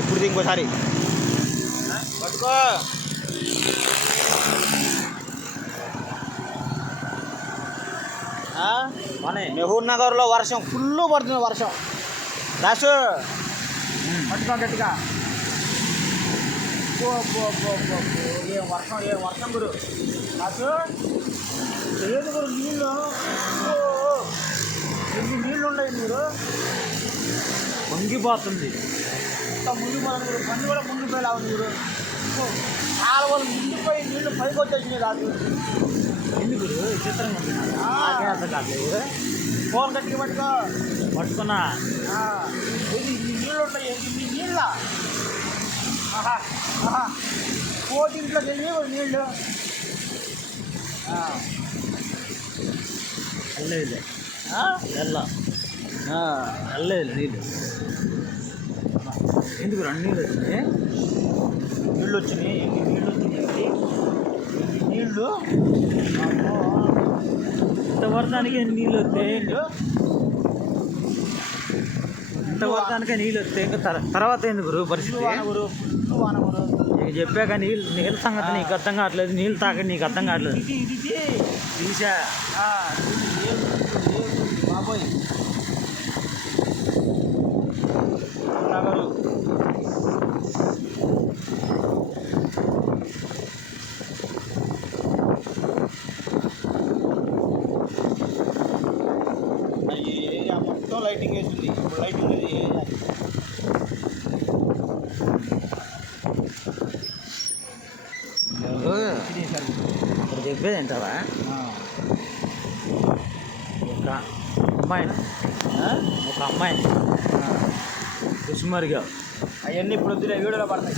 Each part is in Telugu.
ఇప్పుడు ఇంకోసారి పట్టుకో. మెహబూబ్ నగర్లో వర్షం ఫుల్ పడుతుంది. వర్షం దాసు పట్టుకో గట్టిగా. ఏం వర్షం గురు దాసు. లేదు గురు, నీళ్ళు ఎన్ని నీళ్ళు ఉన్నాయి మీరు. పొంగిపోతుంది, మునిగిపోతుంది గురు. పని కూడా మునిగిపోయేలా ఉంది గురు. చాలా వాళ్ళు మునిగిపోయి నీళ్ళు పైకి వచ్చేసినాయి దాసు. ఎందుకు చిత్రంగా కాదు. ఫోన్ గట్టిగా పట్టుకో. పట్టుకున్నా. ఇది నీళ్ళు ఉంటాయి. ఇన్ని నీళ్ళ కోటింట్లోకి వెళ్ళి నీళ్ళు వెళ్ళలేదు. వెళ్ళలేదు నీళ్ళు. ఎందుకు రెండు నీళ్ళు వచ్చినాయి? నీళ్ళు వచ్చినాయి. నీళ్ళు ఇంత వర్షానికి నీళ్ళు వస్తాయి. ఇంత వర్షానికే నీళ్ళు వస్తాయి. ఇంకా తర్వాత ఎందుకు పరిస్థితి? నీకు చెప్పాక నీళ్ళ సంగతి నీకు అర్థం కావట్లేదు. నీళ్ళు తాగండి నీకు అర్థం కావట్లేదు. తీసా బాబోయ్. ఏరియా మొత్తం లైటింగ్ వేసింది. ఇప్పుడు లైటింగ్ లేదు ఏరియా. ఇప్పుడు చెప్పేది ఏంటవా? ఒక అమ్మాయిని కుసుమరిగా అవన్నీ ఇప్పుడు వద్దులే, వీడియోలో పడతాయి.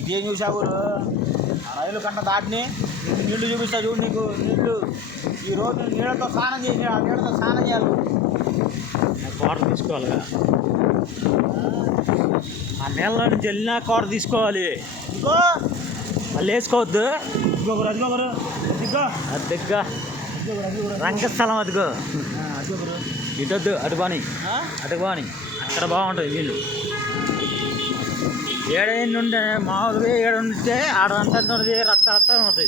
ఇదేం చూసావు? రైలు కంట దాటిని నీళ్లు చూపిస్తా చూడు. నీకు నీళ్లు ఈరోజు నీళ్ళతో స్నానం చేసి ఆ నీళ్ళతో స్నానం చేయాలి. కోట తీసుకోవాలిగా. ఆ నీళ్ళ నుంచి వెళ్ళినా కోట తీసుకోవాలి. ఇంకో మళ్ళీ వేసుకోవద్దు. అదిగోరు అదిగ్గా రంగస్థలం అదిగో. ఇటొద్దు, అటు బాని అక్కడ బాగుంటుంది నీళ్ళు. ఏడైంది ఉంటే మామూలుగా ఏడు ఉంటే ఆడంతా రక్త ఉంటుంది.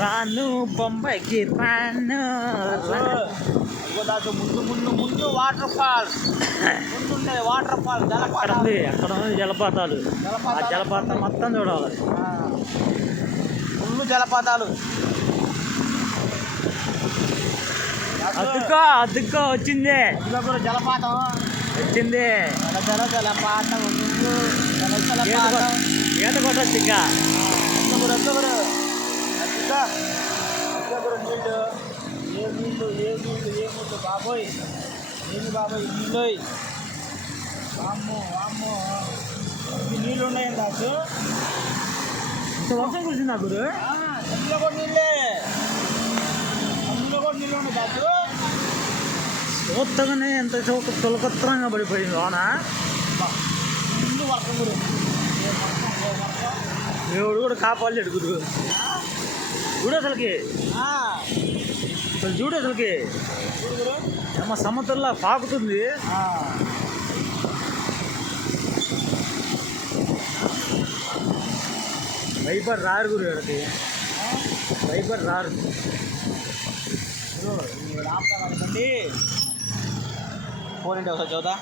రాను బొంబాయికి రాను. ముందు వాటర్ ఫాల్స్ ముందుండే వాటర్ ఫాల్స్ అక్కడ ఉంది జలపాతాలు. ఆ జలపాతం మొత్తం చూడాలి. ఫుల్ జలపాతాలు. అద్దుకో వచ్చింది. జలపాతం వచ్చింది. జలపాతం ఈత కొట్టచ్చు. ఇంకా నీళ్ళు బాబోయ్. ఏంది బాబోయ్ నీళ్ళు? అమ్మో నీళ్ళు ఉన్నాయండి దాసు. ఇంత వర్షం కురిసింది గురు. అందులో కూడా నీళ్ళు ఉన్నాయి దాసు. చూస్తగానే ఎంత తులకత్రంగా పడిపోయింది వాన. ముందు వర్షం గురు. దేవుడు కూడా కాపాడలేడు గురు. చూడు అసలుకి ఏమో సముద్రంలో పాకుతుంది. భయపడి రారు గురు. ఇక్కడికి భయపడి రారు. అనుకోండి ఫోన్ ఏంటి ఒకసారి చూద్దా.